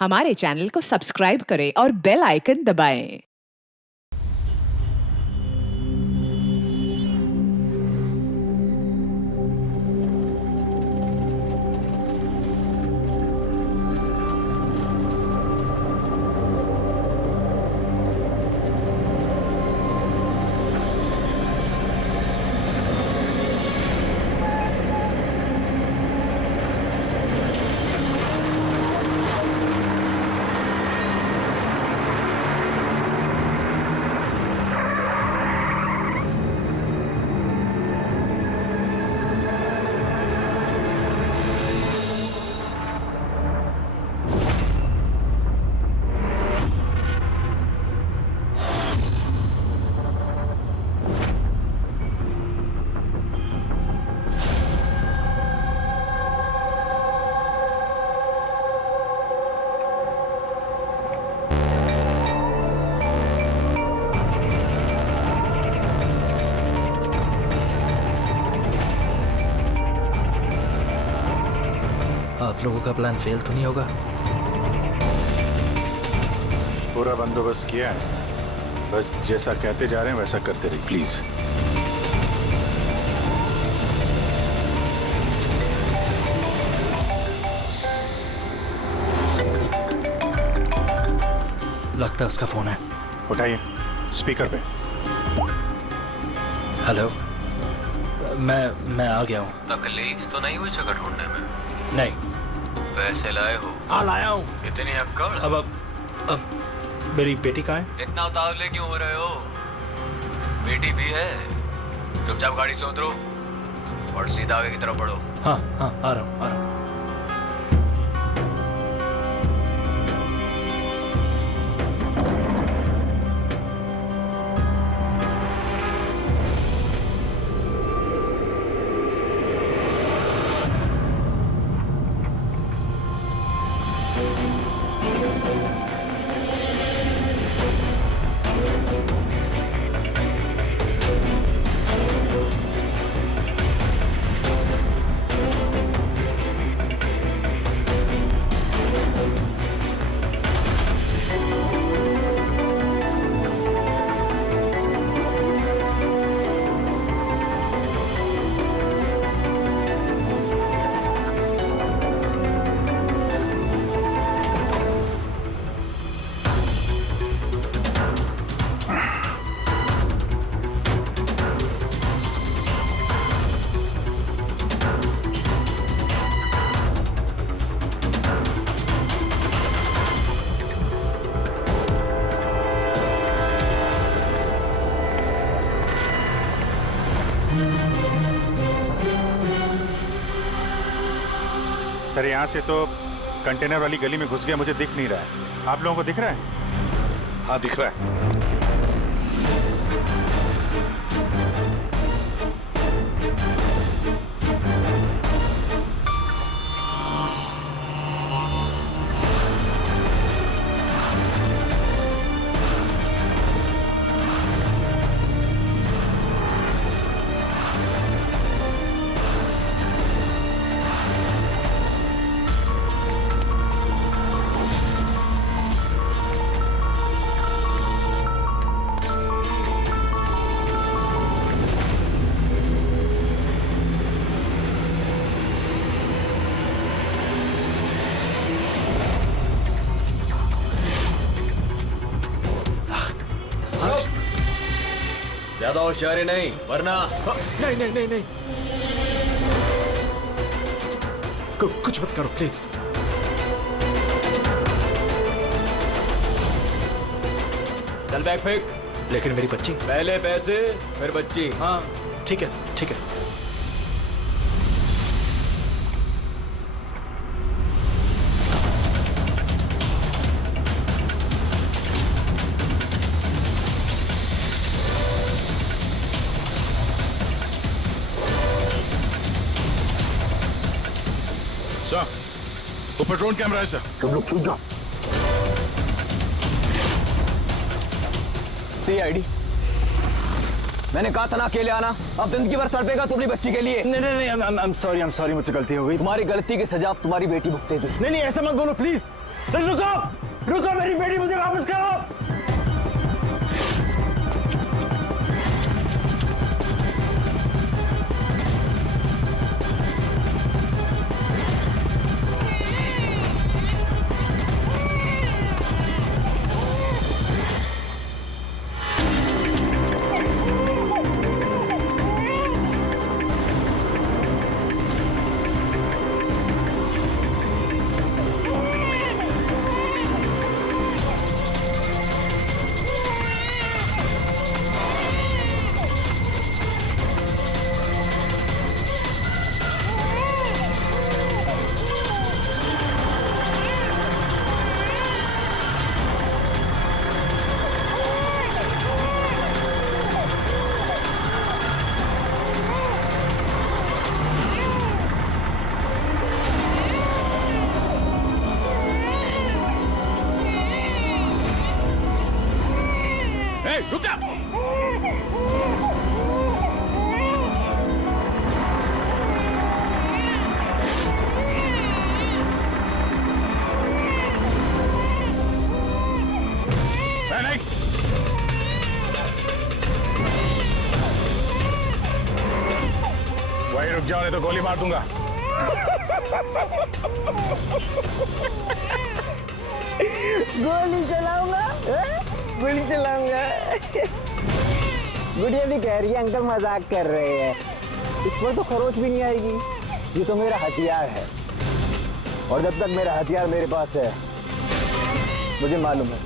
हमारे चैनल को सब्सक्राइब करें और बेल आइकन दबाएं। आप लोगों का प्लान फेल तो नहीं होगा? पूरा बंदोबस्त किया है, बस जैसा कहते जा रहे हैं वैसा करते रहिए प्लीज। लगता है उसका फोन है। उठाइए, स्पीकर पे। हेलो, मैं आ गया हूँ। तकलीफ तो नहीं हुई जगह ढूंढने में? नहीं। पैसे लाए हो? हाँ लाया हूँ। इतनी अक्कड़? अब मेरी बेटी कहाँ है? इतना उतावले क्यों हो रहे हो? बेटी भी है। चुपचाप गाड़ी से उतरो और सीधा आगे की तरफ बढ़ो। हाँ आ रहा हूँ। सर यहाँ से तो कंटेनर वाली गली में घुस गया, मुझे दिख नहीं रहा है। आप लोगों को दिख रहा है? हाँ दिख रहा है। ज्यादा होशियारी नहीं वरना। नहीं। कुछ मत करो प्लीज। चल बैग फेंक। लेकिन मेरी बच्ची। पहले पैसे फिर बच्ची। हाँ ठीक है। सर, ऊपर ड्रोन कैमरा है सर। तुम लोग छूट जाओ। CID, मैंने कहा था ना अकेले आना। अब जिंदगी भर तड़पेगा तू अपनी बच्ची के लिए। नहीं, I'm sorry, मुझसे गलती हो गई। तुम्हारी गलती की सजा अब तुम्हारी बेटी भुगतेगी। नहीं, ऐसा मत बोलो प्लीज। रुको रुको, मेरी बेटी मुझे वापस करो। रुक जा। नहीं, वहीं रुक जाओ नहीं तो गोली मार दूंगा। गोली चलाऊंगा, गोली चलाऊंगा। गुड़िया भी कह रही है अंकल मजाक कर रहे हैं, इस पर तो खरोच भी नहीं आएगी। ये तो मेरा हथियार है और जब तक मेरा हथियार मेरे पास है मुझे मालूम है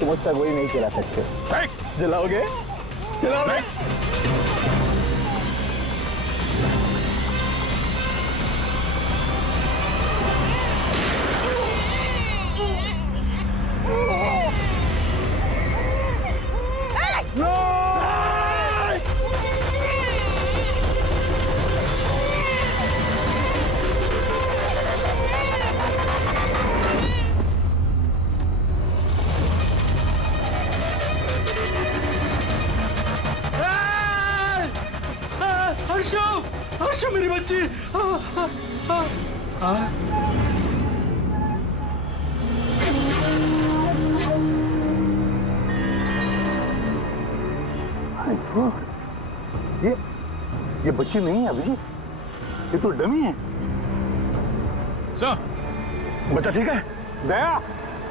तुम मुझ तक गोली नहीं चला सकते। चलाओगे? चलाओगे? हर्षो मेरी बच्ची। ये बच्ची नहीं है अभिजीत, ये तो डमी है। सर, बच्चा ठीक है? दया,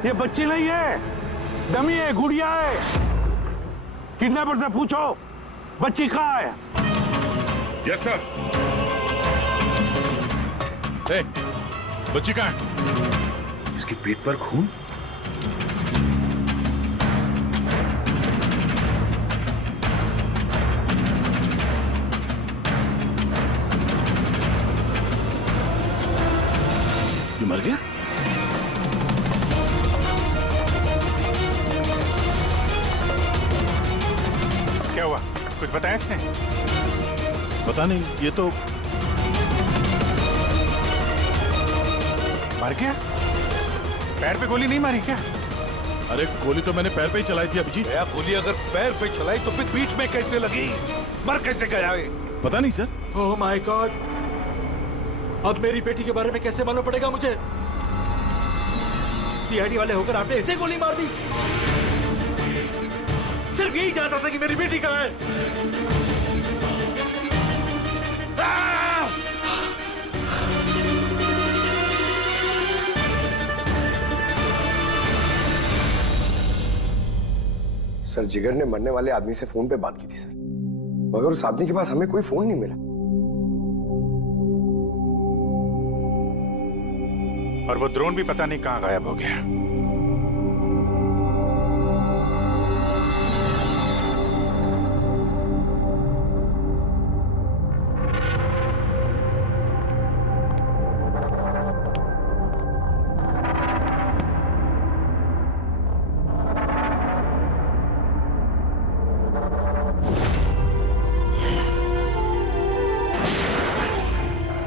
ये बच्ची नहीं है, डमी है, गुड़िया है। किडनैपर से पूछो बच्ची कहाँ है। Yes sir. बच्ची कहाँ है? इसके पेट पर खून। ये मर गया? क्या हुआ, कुछ बताया इसने? पता नहीं, ये तो मर गया। पैर पे गोली नहीं मारी क्या? अरे गोली तो मैंने पैर पे ही चलाई थी अभिजीत। गोली अगर पैर पे चलाई तो फिर पीठ में कैसे लगी? मर कैसे गया? पता नहीं सर। ओह माय गॉड, अब मेरी बेटी के बारे में कैसे मालूम पड़ेगा मुझे? सीआईडी वाले होकर आपने ऐसे गोली मार दी? सिर्फ यही जानता था कि मेरी बेटी कहाँ है। सर, जिगर ने मरने वाले आदमी से फोन पे बात की थी सर, मगर उस आदमी के पास हमें कोई फोन नहीं मिला। और वो ड्रोन भी पता नहीं कहां गायब हो गया।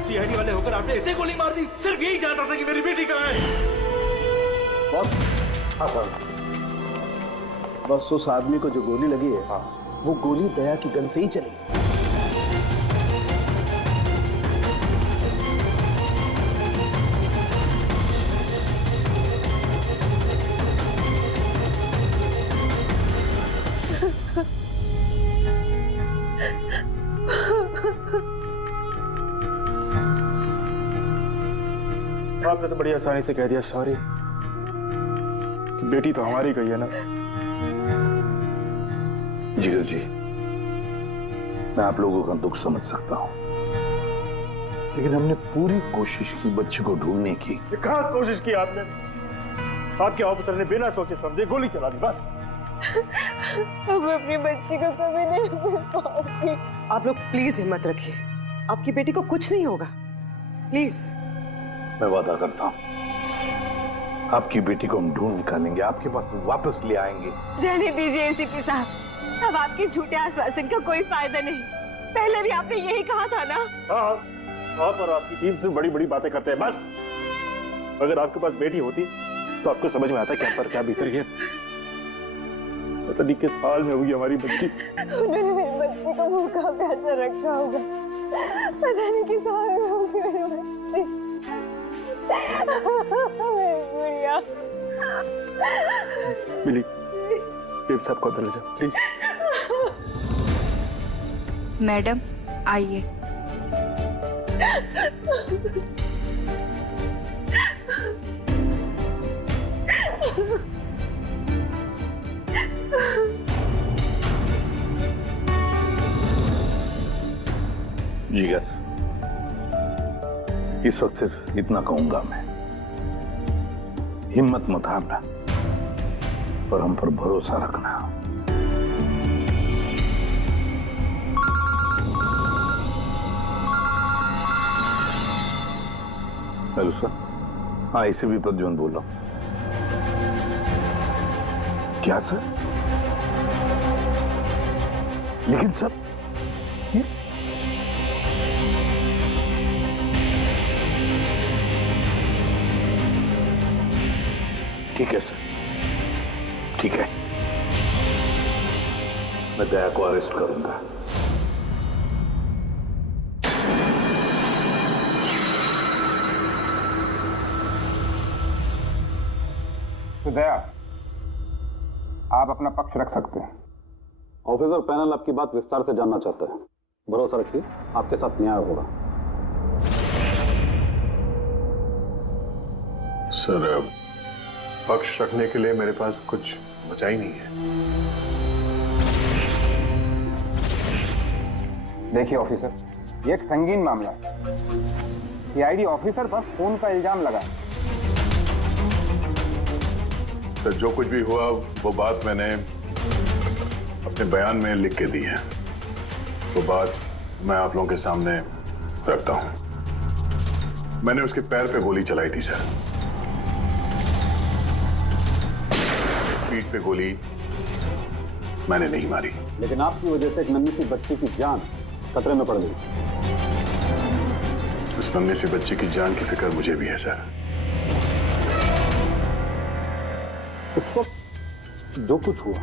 सीआईडी वाले होकर आपने ऐसे गोली मार दी? सिर्फ यही जानता था कि मेरी बेटी कहाँ है। बस, हाँ सर, बस उस आदमी को जो गोली लगी है, हाँ, वो गोली दया की गन से ही चली। आपने तो बड़ी आसानी से कह दिया सॉरी। बेटी तो हमारी गई है ना। जिगर जी, मैं आप लोगों का दुख समझ सकता हूं, लेकिन हमने पूरी कोशिश की बच्ची को ढूंढने की। कहाँ कोशिश की आपने? आपके ऑफिसर ने बिना सोचे समझे गोली चला दी, बस। अब अपनी बच्ची को कभी नहीं मिल पाऊंगी। आप लोग प्लीज हिम्मत रखिए, आपकी बेटी को कुछ नहीं होगा, प्लीज। मैं वादा करता हूं, आपकी बेटी को हम ढूंढ निकालेंगे, आपके पास वापस ले आएंगे। रहने दीजिए एसीपी साहब, अब आपके झूठे आश्वासन का कोई फायदा नहीं। पहले भी आपने यही कहा था ना। हाँ, आप और आपकी टीम से बड़ी बड़ी बातें करते हैं, बस। अगर आपके पास बेटी होती तो आपको समझ में आता क्या पर क्या भीतर गया। पता नहीं किस हाल में होगी हमारी बच्ची। उन्होंने मेरी बच्ची को भूखा प्यासा रखा होगा, पता नहीं किस हाल में होगी मेरी बच्ची। मेरी गुड़िया। मिली, बेब साहब को अंदर ले जाओ प्लीज। मैडम आइए। जिगर, इस वक्त सिर्फ इतना कहूंगा मैं, हिम्मत मत हारना और हम पर भरोसा रखना। Hello sir. हाँ, एसीपी प्रद्युम्न बोल रहा हूं। क्या सर? लेकिन सर ठीक है सर, ठीक है, मैं दया को अरेस्ट करूंगा। तो दया, आप अपना पक्ष रख सकते हैं। ऑफिसर पैनल आपकी बात विस्तार से जानना चाहता है, भरोसा रखिए आपके साथ न्याय होगा। सर, पक्ष रखने के लिए मेरे पास कुछ बचा ही नहीं है। देखिए ऑफिसर, ये एक संगीन मामला है। सीआईडी ऑफिसर पर खून का इल्जाम लगा। सर, जो कुछ भी हुआ वो बात मैंने अपने बयान में लिख के दी है, वो बात मैं आप लोगों के सामने रखता हूं। मैंने उसके पैर पे गोली चलाई थी सर, पीठ पे गोली मैंने नहीं मारी। लेकिन आपकी वजह से एक नन्ही सी बच्ची की जान खतरे में पड़ गई। उस नन्ही सी बच्ची की जान की फिक्र मुझे भी है सर। उस वक्त जो कुछ हुआ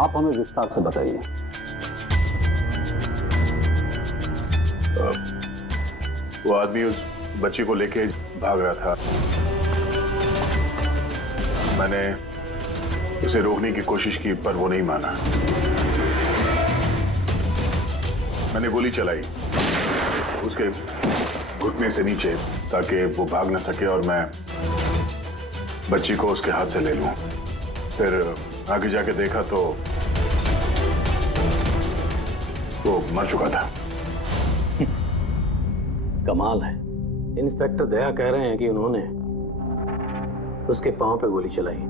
आप हमें विस्तार से बताइए। वो आदमी उस बच्ची को लेके भाग रहा था, मैंने उसे रोकने की कोशिश की पर वो नहीं माना। मैंने गोली चलाई उसके घुटने से नीचे ताकि वो भाग न सके और मैं बच्ची को उसके हाथ से ले लूं। फिर आगे जाके देखा तो वो मर चुका था। कमाल है, इंस्पेक्टर दया कह रहे हैं कि उन्होंने उसके पांव पे गोली चलाई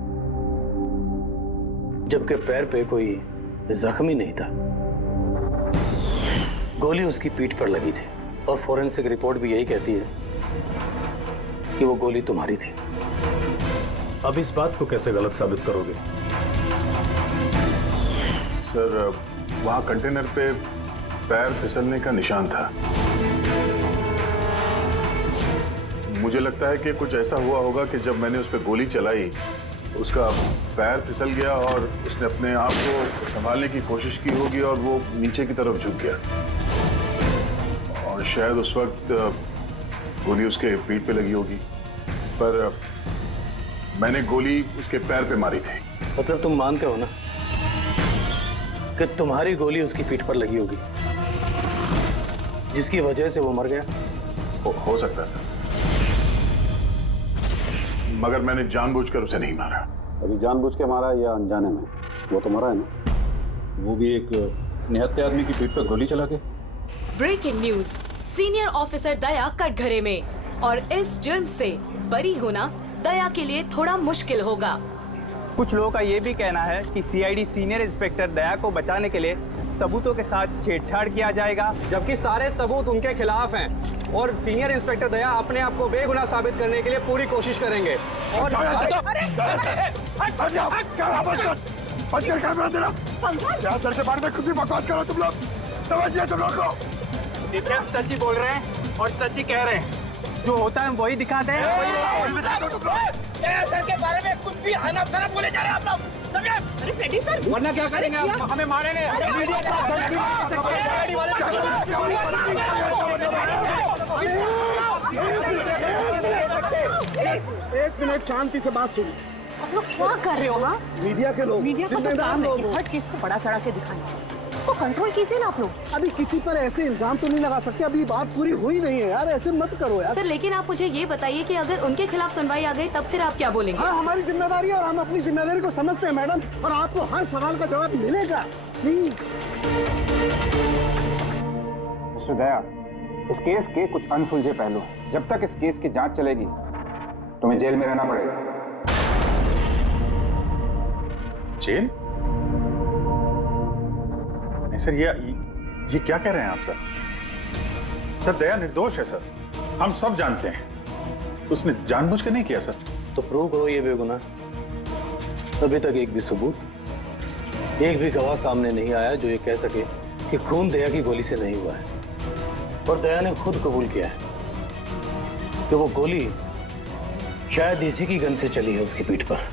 जबकि पैर पे कोई जख्म ही नहीं था। गोली उसकी पीठ पर लगी थी और फोरेंसिक रिपोर्ट भी यही कहती है कि वो गोली तुम्हारी थी। अब इस बात को कैसे गलत साबित करोगे? सर, वहां कंटेनर पे पैर फिसलने का निशान था। मुझे लगता है कि कुछ ऐसा हुआ होगा कि जब मैंने उस पर गोली चलाई उसका पैर फिसल गया और उसने अपने आप को संभालने की कोशिश की होगी और वो नीचे की तरफ झुक गया और शायद उस वक्त गोली उसके पीठ पे लगी होगी, पर मैंने गोली उसके पैर पे मारी थी। मतलब तुम मानते हो ना कि तुम्हारी गोली उसकी पीठ पर लगी होगी जिसकी वजह से वो मर गया? हो सकता है सर। मगर मैंने जानबूझकर उसे नहीं मारा। अभी जानबूझ के मारा या अनजाने में, वो तो मरा है ना, वो भी एक निहत्थे आदमी की पीठ पर गोली चला के। ब्रेकिंग न्यूज, सीनियर ऑफिसर दया कटघरे में, और इस जुर्म से बरी होना दया के लिए थोड़ा मुश्किल होगा। कुछ लोगों का ये भी कहना है कि सीआईडी सीनियर इंस्पेक्टर दया को बचाने के लिए सबूतों के साथ छेड़छाड़ किया जाएगा, जबकि सारे सबूत उनके खिलाफ हैं और सीनियर इंस्पेक्टर दया अपने आप को बेगुनाह साबित करने के लिए पूरी कोशिश करेंगे। और सच ही बोल रहे हैं और सच ही कह रहे हैं, जो होता है वही दिखाते हैं। सर के बारे में कुछ भी अनाप-शनाप बोले जा रहे हैं आप लोग। अरे पेटी सर, वरना क्या करेंगे आप? हमें मारेंगे। एक मिनट शांति से बात सुनो। आप लोग क्या कर रहे हो? हाँ, मीडिया के लोग, मीडिया को तो काम है कि हर चीज को बड़ा चढ़ा के दिखाना, तो कंट्रोल कीजिए ना आप लोग। अभी किसी पर ऐसे इल्जाम तो नहीं लगा सकते, अभी बात पूरी हुई नहीं है यार, ऐसे मत करो यार। सर लेकिन आप मुझे ये बताइए कि अगर उनके खिलाफ सुनवाई आ गई तब फिर आप क्या बोलेंगे? हाँ, हमारी जिम्मेदारी है और हम अपनी जिम्मेदारी को समझते हैं मैडम, और आपको हर सवाल का जवाब मिलेगा। मिस्टर दया, इस केस के कुछ अनसुलझे पहलू हैं। जब तक इस केस की जांच चलेगी तुम्हें जेल में रहना पड़ेगा। जेल? नहीं सर, ये क्या कह रहे हैं आप सर? सर दया निर्दोष है सर, हम सब जानते हैं। उसने जानबूझ के नहीं किया सर। तो प्रूव करो ये बेगुनाह। अभी तक एक भी सबूत, एक भी गवाह सामने नहीं आया जो ये कह सके कि खून दया की गोली से नहीं हुआ है। और दया ने खुद कबूल किया है कि वो गोली शायद इसी की गन से चली है उसकी पीठ पर।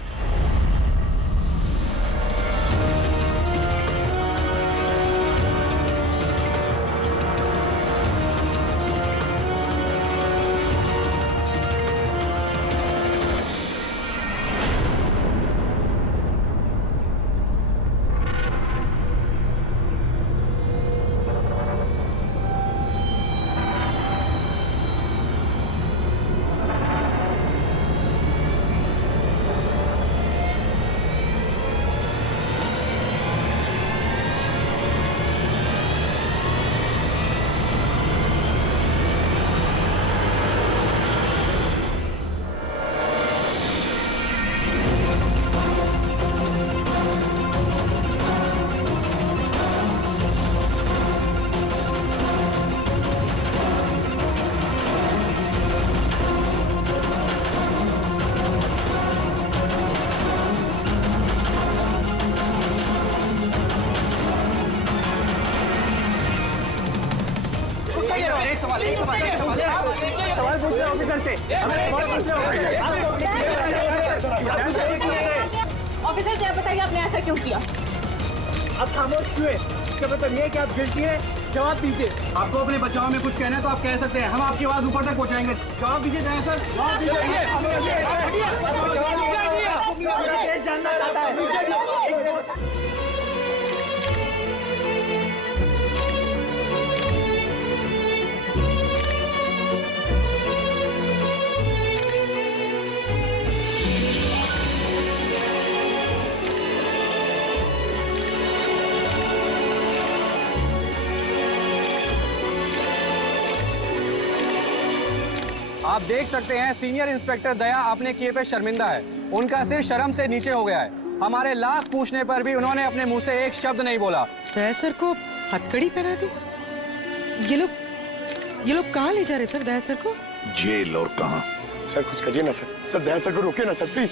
ऑफिसर क्या बताइए आपने ऐसा क्यों किया? अब खामोश क्यों है? इसका मतलब ये कि आप गिल्टी है, जवाब दीजिए। आपको अपने बचाव में कुछ कहना है तो आप कह सकते हैं, हम आपकी आवाज ऊपर तक पहुंचाएंगे। जवाब दीजिए जाए सर, जवाब दीजिए। जानना चाहता है। आप देख सकते हैं सीनियर इंस्पेक्टर दया अपने किए पे शर्मिंदा है। उनका सिर शर्म से नीचे हो गया है। हमारे लाख पूछने पर भी उन्होंने अपने मुंह से एक शब्द नहीं बोला। दया सर को हथकड़ी पहना दी? ये लोग कहाँ ले जा रहे सर दया सर को? जेल और कहाँ? सर कुछ करिए ना सर, सर दया सर को रोकिए ना सर प्लीज।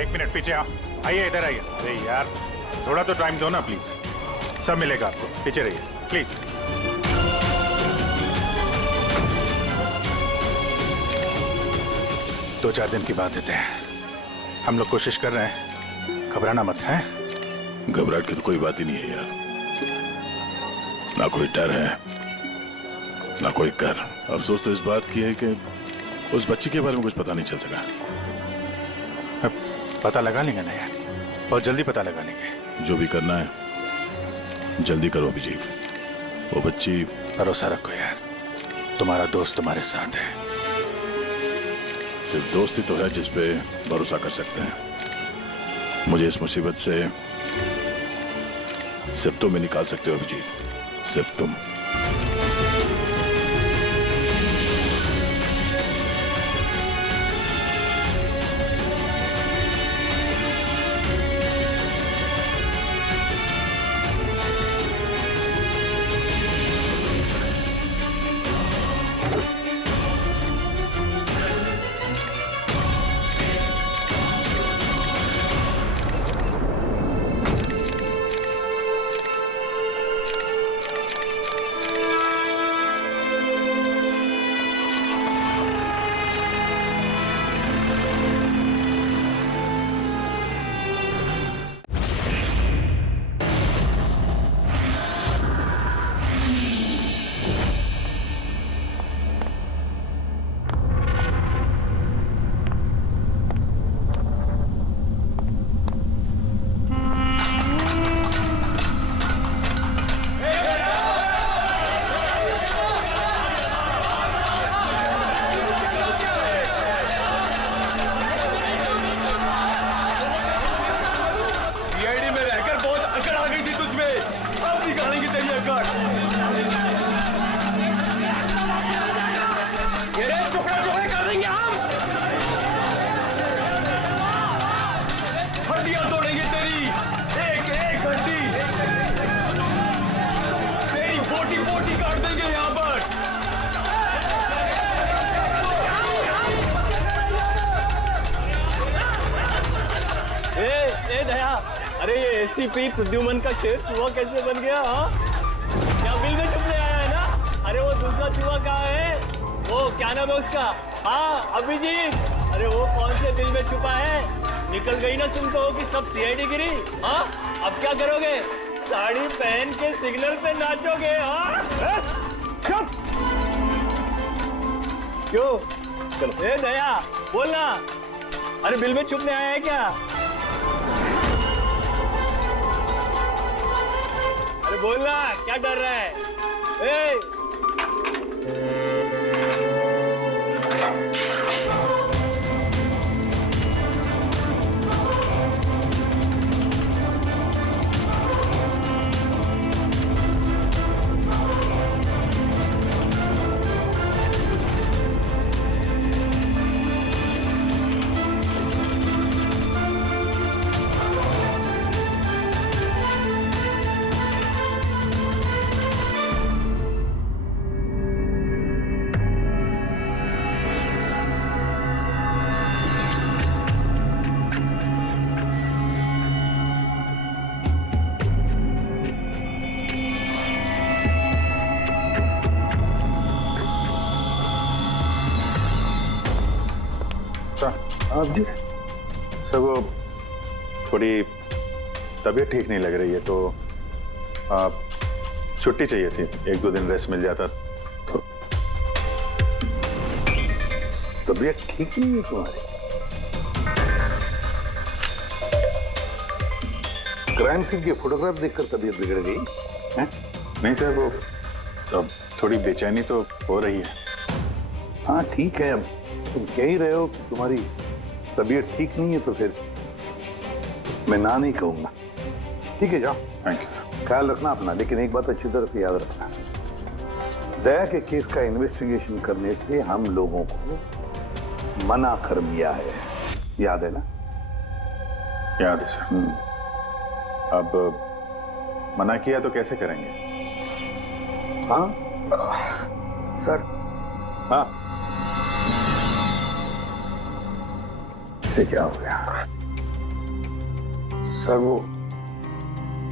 एक मिनट पीछे आओ, आइए इधर आइए। अरे यार थोड़ा तो टाइम दो ना प्लीज, सब मिलेगा आपको। पीछे रहिए प्लीज। दो चार दिन की बात देते हैं, हम लोग कोशिश कर रहे हैं, घबराना मत है। घबराहट की तो कोई बात ही नहीं है यार, ना कोई डर है ना कोई कर। अफसोस तो इस बात की है कि उस बच्ची के बारे में कुछ पता नहीं चल सका। अब पता लगा लेंगे ना यार, और जल्दी पता लगा लेंगे। जो भी करना है जल्दी करो अभिजीत। वो बच्ची। भरोसा रखो यार, तुम्हारा दोस्त तुम्हारे साथ है। सिर्फ दोस्त ही तो है जिस पे भरोसा कर सकते हैं। मुझे इस मुसीबत से सिर्फ तुम ही निकाल सकते हो अभिजीत, सिर्फ तुम। अरे ये एसीपी प्रद्युमन का शेर चूहा कैसे बन गया? हाँ, क्या बिल में छुपने आया है ना? अरे वो दूसरा चूहा कहाँ है? वो क्या नाम है उसका? हाँ अभिजीत। अरे वो कौन से बिल में छुपा है? निकल गई ना तुम तो कि सब सीआईडी गिरी। हाँ, अब क्या करोगे? साड़ी पहन के सिग्नल पे नाचोगे? हाँ, चुप। क्यों? चलो ए दया बोलना। अरे बिल में छुपने आया है क्या? अरे बोलना, क्या डर रहा है? आप जी सर, वो थोड़ी तबीयत ठीक नहीं लग रही है तो आप छुट्टी चाहिए थी, 1-2 दिन रेस्ट मिल जाता तो। तबीयत ठीक नहीं है तुम्हारी? क्राइम सीन की फोटोग्राफ देखकर तबीयत बिगड़ गई है? नहीं सर, वो अब थोड़ी बेचैनी तो हो रही है। हाँ ठीक है, अब तुम कह ही रहे हो कि तुम्हारी तबीयत ठीक नहीं है तो फिर मैं ना नहीं कहूंगा। ठीक है जाओ। Thank you. ख्याल रखना अपना, लेकिन एक बात अच्छी तरह से याद रखना, दया के केस का इन्वेस्टिगेशन करने से हम लोगों को मना कर दिया है, याद है ना? याद है सर। अब मना किया तो कैसे करेंगे? हाँ सर। हाँ, इसे क्या हो गया? सर वो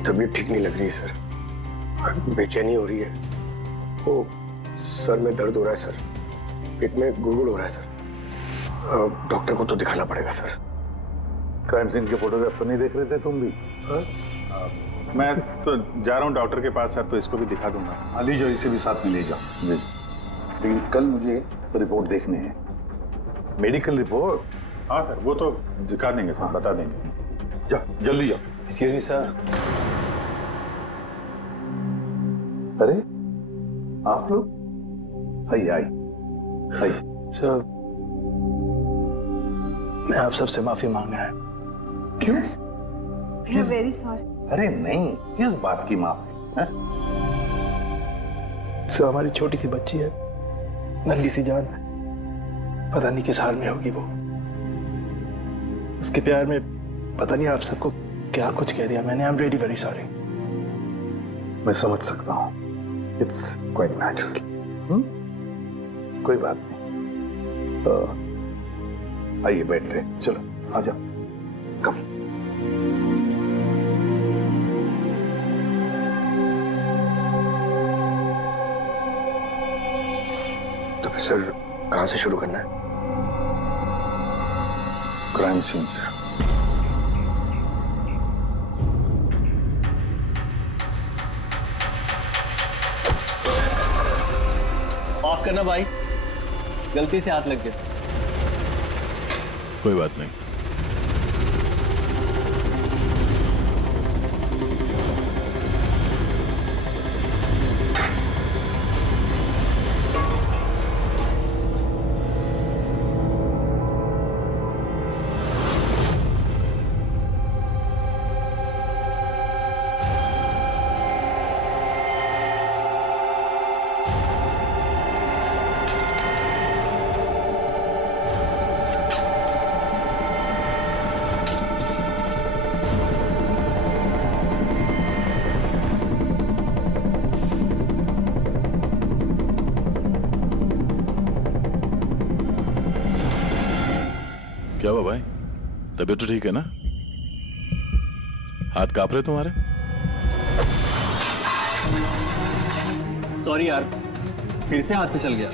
तबीयत ठीक नहीं लग रही है सर, बेचैनी हो रही है। वो सर में दर्द हो रहा है सर, पेट में गुड़गुड़ हो रहा है सर। डॉक्टर को तो दिखाना पड़ेगा सर। क्राइम सीन के फोटोग्राफ नहीं देख रहे थे तुम भी? हाँ? मैं तो जा रहा हूँ डॉक्टर के पास सर, तो इसको भी दिखा दूंगा। हाँ ले जाओ, इसे भी साथ में ले जाओ जी। लेकिन कल मुझे रिपोर्ट देखनी है। Medical report? हाँ सर, वो तो दिखा देंगे सर, बता देंगे। जाओ जल्दी जाओ। Excuse me sir. अरे आप लोग आइए आइए आइए। सर मैं आप सबसे माफी मांगना है। क्यों? We are very sorry. अरे नहीं, किस बात की माफी है? सर हमारी छोटी सी बच्ची है, नन्ही सी जान है, पता नहीं किस हाल में होगी वो। उसके प्यार में पता नहीं आप सबको क्या कुछ कह दिया मैंने। I am really very sorry. मैं समझ सकता हूँ, इट्स क्वाइट नेचुरल। कोई बात नहीं। आइए बैठते हैं, चलो आ जाओ। कम। तो फिर सर कहाँ से शुरू करना है? क्राइम सीन से। माफ करना भाई, गलती से हाथ लग गया। कोई बात नहीं। क्या हुआ भाई, तबीयत तो ठीक है ना? हाथ कांप रहे तुम्हारे? सॉरी यार, फिर से हाथ फिसल गया।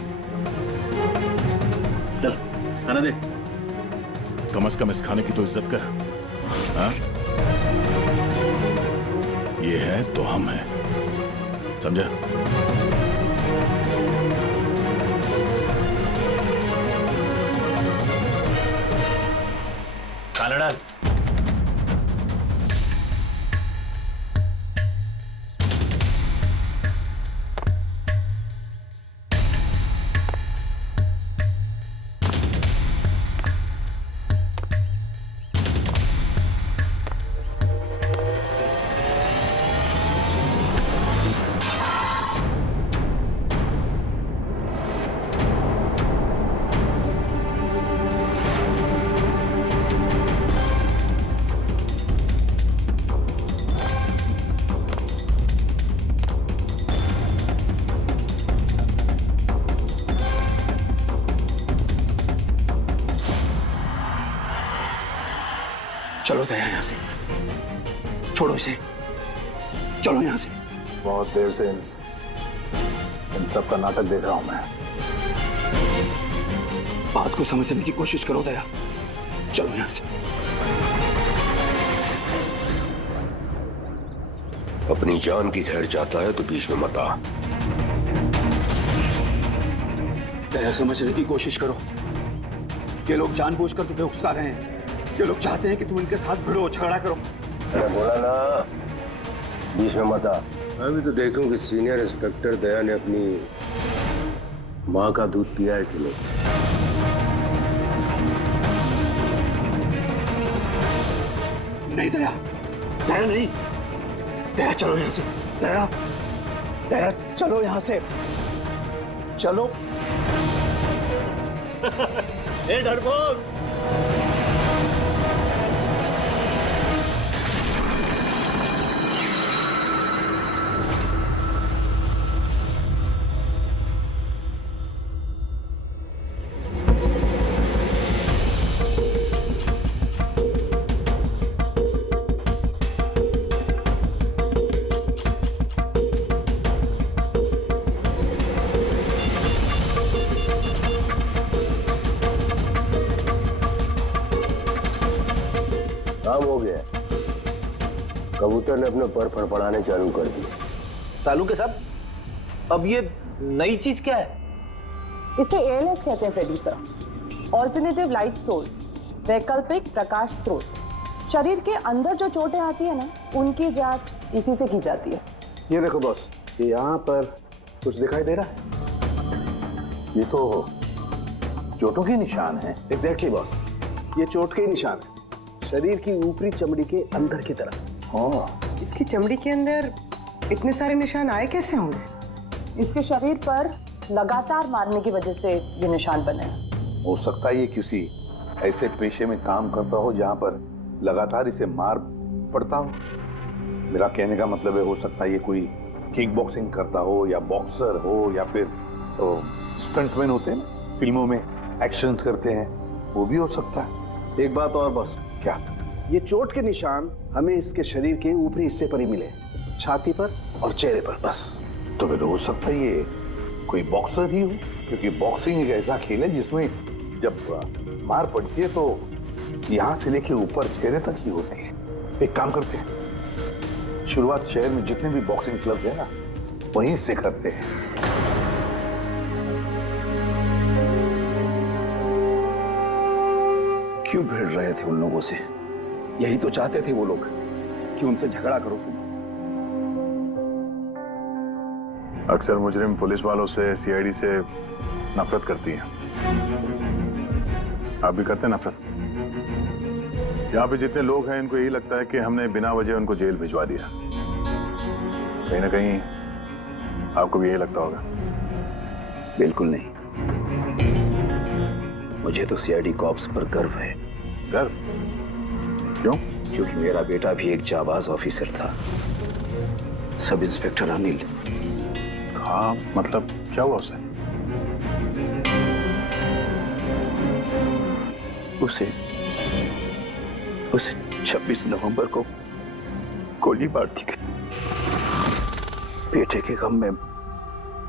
चल खाना दे। कम से कम इस खाने की तो इज्जत कर। हाँ? ये है तो हम हैं, समझा? खाना डाल। चलो दया यहाँ से, छोड़ो इसे, चलो यहाँ से। बहुत देर से इन सब का नाटक देख रहा हूं मैं। बात को समझने की कोशिश करो दया, चलो यहाँ से। अपनी जान की खैर चाहता है तो बीच में मत आ। दया समझने की कोशिश करो। ये लोग जानबूझकर तुम्हें उकसा रहे हैं। ये लोग चाहते हैं कि तुम इनके साथ भिड़ो, झगड़ा करो। मैंने बोला ना, बीच में मत आ। मैं भी तो देखूं कि सीनियर इंस्पेक्टर दया ने अपनी माँ का दूध पिया है कि नहीं। नहीं दया, दया नहीं। दया चलो यहाँ से, दया, दया चलो यहाँ से, चलो। ए डरपोक, काम हो गया। कबूतर ने अपने पर फड़फड़ाने चालू कर दिए। सालू के साहब, अब ये नई चीज क्या है? इसे एएलएस कहते हैं Freddy sir, alternative light source, वैकल्पिक प्रकाश स्रोत। शरीर के अंदर जो चोटें आती है ना, उनकी जांच इसी से की जाती है। ये देखो बॉस, ये यहाँ पर कुछ दिखाई दे रहा है? ये तो चोटों के निशान है। एग्जैक्टली बॉस, ये चोट के निशान है, शरीर की ऊपरी चमड़ी के अंदर की तरफ। हाँ, इसकी चमड़ी के अंदर इतने सारे निशान आए कैसे होंगे? इसके शरीर पर लगातार मारने की वजह से ये निशान बने हैं। हो सकता है ये किसी ऐसे पेशे में काम करता हो जहाँ पर लगातार इसे मार पड़ता हो। मेरा कहने का मतलब है, हो सकता है ये कोई किक बॉक्सिंग करता हो, या बॉक्सर हो, या फिर तो स्टंटमैन होते हैं ना, फिल्मों में एक्शंस करते हैं, वो भी हो सकता है। एक बात और बस, क्या? ये चोट के निशान हमें इसके शरीर के ऊपरी हिस्से पर ही मिले, छाती पर और चेहरे पर बस। तो फिर हो सकता है ये कोई बॉक्सर ही हो, क्योंकि बॉक्सिंग एक ऐसा खेल है जिसमें जब मार पड़ती है तो यहाँ से लेके ऊपर चेहरे तक ही होती है। एक काम करते हैं, शुरुआत शहर में जितने भी बॉक्सिंग क्लब है ना, वहीं से करते हैं। क्यों भिड़ रहे थे उन लोगों से? यही तो चाहते थे वो लोग कि उनसे झगड़ा करो तुम। अक्सर मुजरिम पुलिस वालों से, सीआईडी से नफरत करती है। आप भी करते हैं नफरत? यहाँ पे जितने लोग हैं, इनको यही लगता है कि हमने बिना वजह उनको जेल भिजवा दिया। कहीं ना कहीं आपको भी यही लगता होगा। बिल्कुल नहीं, मुझे तो सीआईडी कॉप्स पर गर्व है। गर्व? क्यों? क्योंकि मेरा बेटा भी एक जाबाज ऑफिसर था, सब इंस्पेक्टर अनिल। हाँ, मतलब क्या हुआ उसे? उसे 26 नवंबर को गोली मार दी गई। बेटे के गम में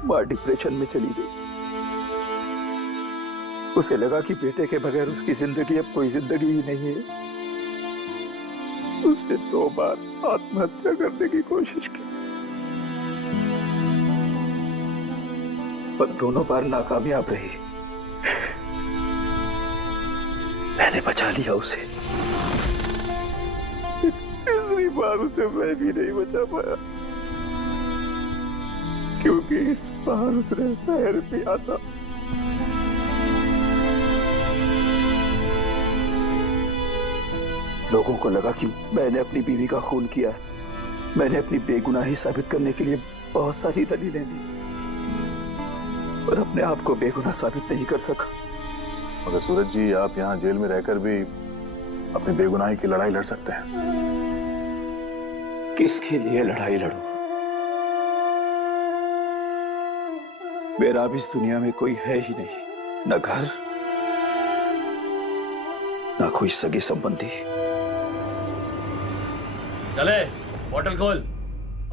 मां डिप्रेशन में चली गई। उसे लगा कि बेटे के बगैर उसकी जिंदगी अब कोई जिंदगी ही नहीं है। उसने 2 बार आत्महत्या करने की कोशिश की, पर दोनों बार नाकामयाब रही। मैंने बचा लिया उसे। तीसरी बार उसे मैं भी नहीं बचा पाया, क्योंकि इस बार उसने शहर पिया था। लोगों को लगा कि मैंने अपनी बीवी का खून किया है। मैंने अपनी बेगुनाही साबित करने के लिए बहुत सारी दलीलें दी, पर अपने आप को बेगुनाह साबित नहीं कर सका। मगर सूरज जी, आप यहाँ जेल में रहकर भी अपनी बेगुनाही की लड़ाई लड़ सकते हैं। किसके लिए लड़ाई लड़ूं? मेरा अब इस दुनिया में कोई है ही नहीं, न घर, न कोई सगे संबंधी। चले, बोतल खोल।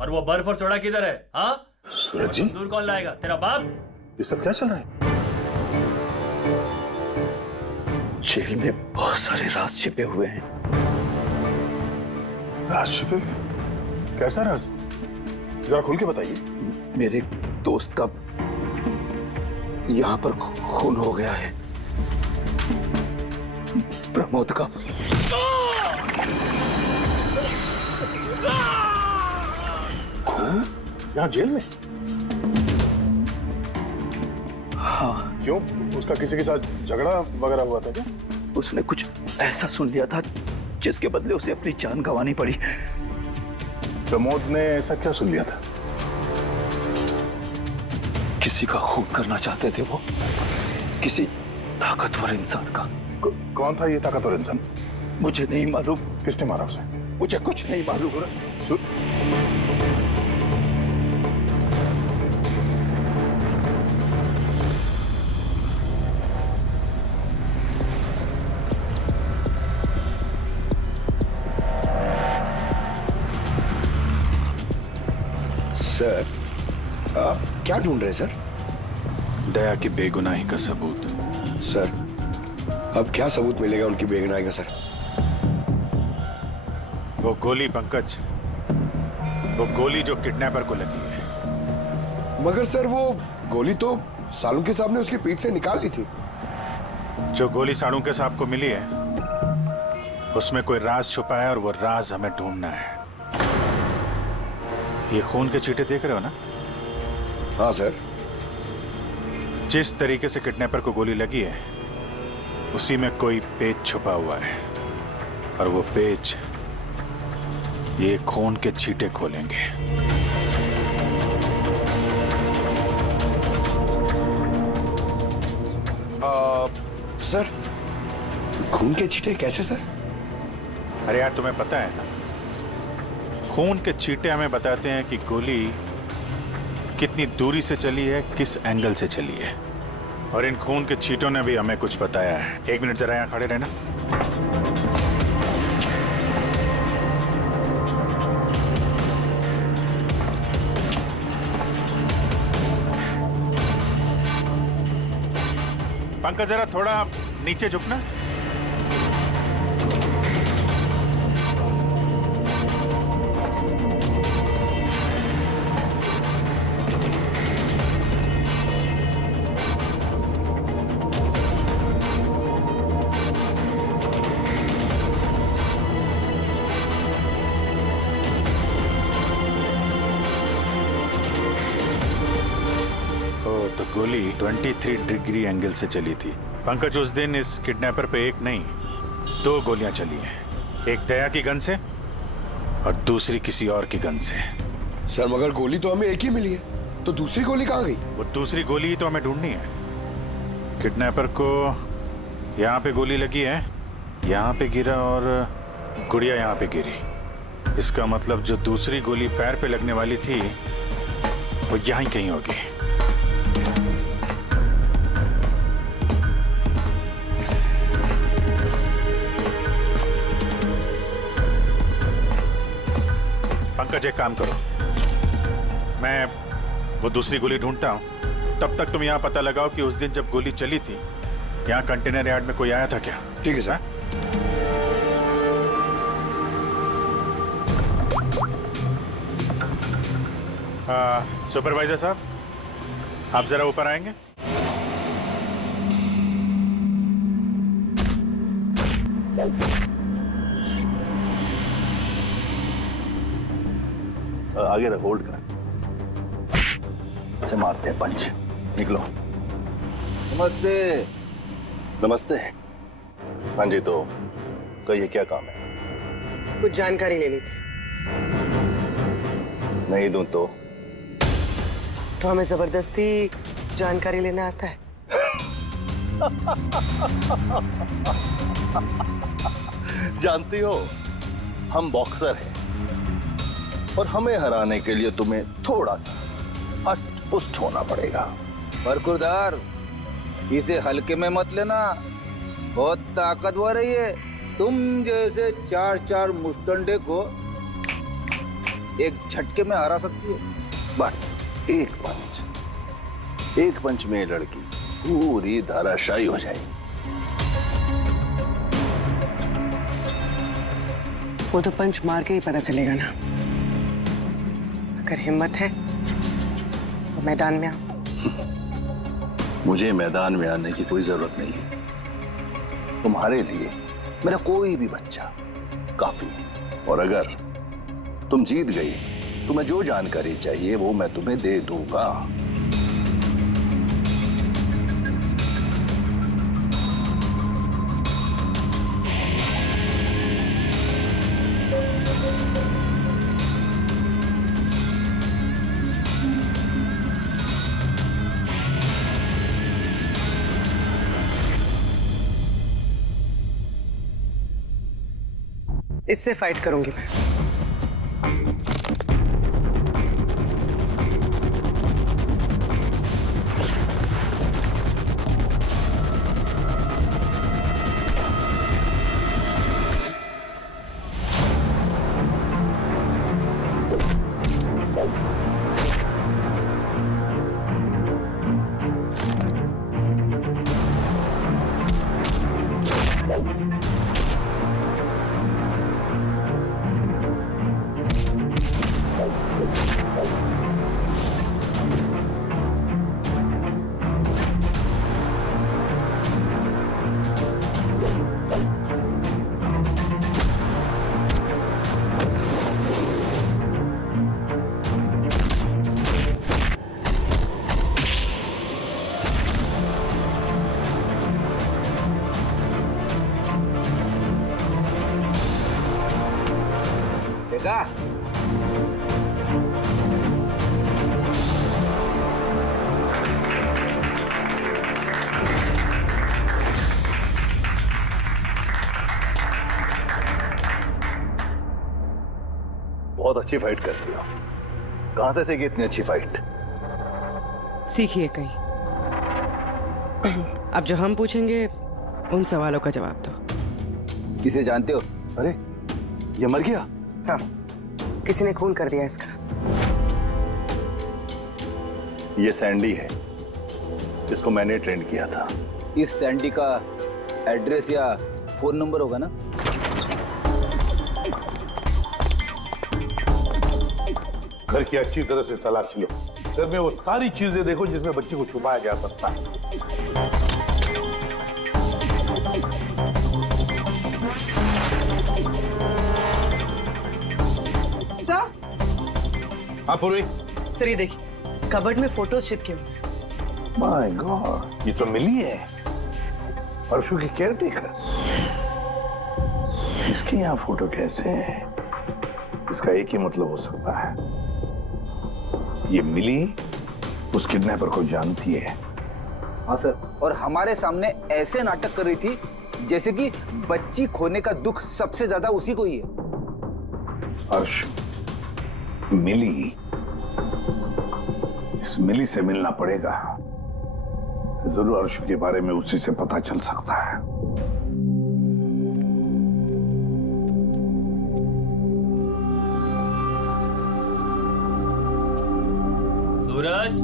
और वो बर्फ और सोडा किधर है? हाँ सूरज जी, दूर कौन लाएगा? तेरा बाप? ये सब क्या चल रहा है? जेल में बहुत सारे राज छिपे हुए हैं। राज छिपे? कैसा राज? जरा खुल के बताइए। मेरे दोस्त का यहाँ पर खून हो गया है, प्रमोद का। यहाँ जेल में? हाँ। क्यों? उसका किसी के साथ झगड़ा वगैरह हुआ था क्या? उसने कुछ ऐसा सुन लिया था जिसके बदले उसे अपनी जान गंवानी पड़ी। प्रमोद ने ऐसा क्या सुन लिया था? किसी का खून करना चाहते थे वो, किसी ताकतवर इंसान का। कौन था ये ताकतवर इंसान? मुझे नहीं मालूम। किसने मारा उसे? मुझे कुछ नहीं मालूम। सर, आप क्या ढूंढ रहे हैं सर? दया की बेगुनाही का सबूत। सर, अब क्या सबूत मिलेगा उनकी बेगुनाही का सर? वो गोली पंकज, वो गोली जो किडनैपर को लगी है। मगर सर, वो गोली तो सालुंके साहब ने उसकी पीठ से निकाल ली थी। जो गोली सालुंके साहब को मिली है उसमें कोई राज छुपा है और वो राज हमें ढूंढना है। ये खून के छींटे देख रहे हो ना? हाँ सर। जिस तरीके से किडनैपर को गोली लगी है उसी में कोई पेच छुपा हुआ है और वो पेच ये खून के छींटे खोलेंगे। सर, खून के छींटे कैसे सर? अरे यार तुम्हें पता है ना, खून के छींटे हमें बताते हैं कि गोली कितनी दूरी से चली है, किस एंगल से चली है। और इन खून के छींटों ने भी हमें कुछ बताया है। 1 मिनट जरा यहाँ खड़े रहना। पंकज जरा थोड़ा नीचे झुकना। तो गोली 23 डिग्री एंगल से चली थी। पंकज, उस दिन इस किडनैपर पे एक नहीं 2 गोलियां चली हैं। एक दया की गन से और दूसरी किसी और की गन से। सर मगर गोली तो हमें एक ही मिली है, तो दूसरी गोली कहाँ गई? वो दूसरी गोली ही तो हमें ढूंढनी है। किडनैपर को यहाँ पे गोली लगी है, यहाँ पे गिरा और गुड़िया यहाँ पे गिरी। इसका मतलब जो दूसरी गोली पैर पे लगने वाली थी वो यहीं कहीं होगी। पंकज, एक काम करो, मैं वो दूसरी गोली ढूंढता हूँ, तब तक तुम यहाँ पता लगाओ कि उस दिन जब गोली चली थी यहाँ कंटेनर यार्ड में कोई आया था क्या? ठीक है सर। सुपरवाइजर साहब, आप जरा ऊपर आएंगे। आगे रख, होल्ड कर, से मारते हैं पंच। निकलो। नमस्ते। नमस्ते। हाँ जी, तो कहिए क्या काम है? कुछ जानकारी लेनी थी। नहीं दूं तो हमें जबरदस्ती जानकारी लेना आता है? जानती हो, हम बॉक्सर हैं और हमें हराने के लिए तुम्हें थोड़ा सा हष्ट पुष्ट होना पड़ेगा। बरकुरदार, इसे हल्के में मत लेना, बहुत ताकतवर है ये। तुम जैसे 4 मुस्टंडे को एक झटके में हरा सकती है। बस एक पंच में लड़की पूरी धराशायी हो जाएगी। वो तो पंच मार के ही पता चलेगा ना। अगर हिम्मत है तो मैदान में आओ। मुझे मैदान में आने की कोई जरूरत नहीं है। तुम्हारे लिए मेरा कोई भी बच्चा काफी है। और अगर तुम जीत गई, तुम्हें जो जानकारी चाहिए वो मैं तुम्हें दे दूंगा। इससे फाइट करूंगी मैं। अच्छी फाइट करती हो। कहां से सीखी इतनी अच्छी फाइट? सीखिए कहीं। अब जो हम पूछेंगे उन सवालों का जवाब दो। इसे जानते हो? अरे ये मर गया? हाँ, किसी ने खून कर दिया इसका। ये सैंडी है, जिसको मैंने ट्रेन किया था। इस सैंडी का एड्रेस या फोन नंबर होगा ना? घर की अच्छी तरह से तलाश लो। घर में वो सारी चीजें देखो जिसमें बच्चे को छुपाया जा सकता है। हाँ पूर्वी। सर ये देखिए, कबर्ड में फोटोज चिपके हुए हैं। माय गॉड, ये तो मिली है, परशु की केयरटेकर। इसके यहाँ फोटो कैसे है? इसका एक ही मतलब हो सकता है, ये मिली उस किडनैपर को जानती है। हाँ सर, और हमारे सामने ऐसे नाटक कर रही थी जैसे कि बच्ची खोने का दुख सबसे ज्यादा उसी को ही है। हर्ष, मिली, इस मिली से मिलना पड़ेगा। जरूर हर्ष के बारे में उसी से पता चल सकता है। सूरज,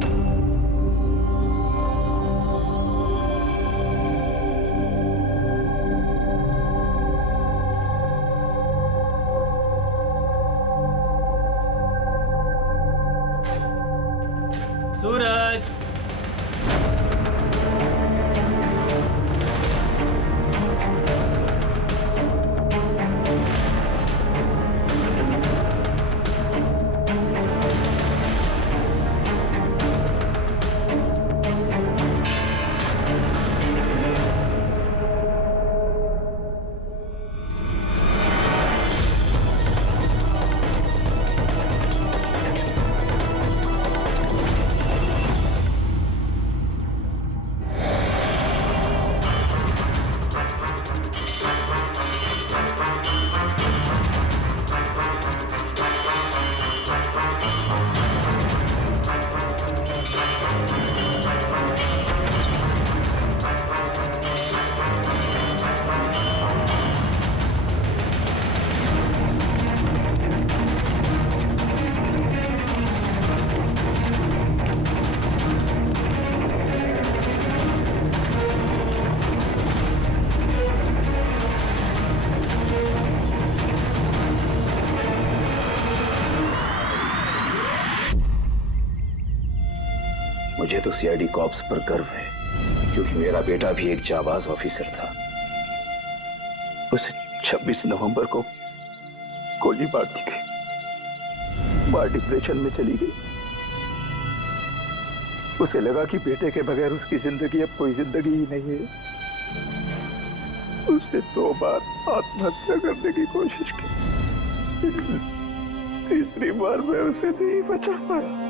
सूरज, मुझे तो सीआईडी कॉप्स पर गर्व है, क्योंकि मेरा बेटा भी एक जाबाज ऑफिसर था। उसे 26 नवंबर को गोली मार दी गई। मां डिप्रेशन में चली गई। उसे लगा कि बेटे के बगैर उसकी जिंदगी अब कोई जिंदगी ही नहीं है। उसने 2 बार आत्महत्या करने की कोशिश की, तीसरी बार मैं उसे नहीं बचा पाया।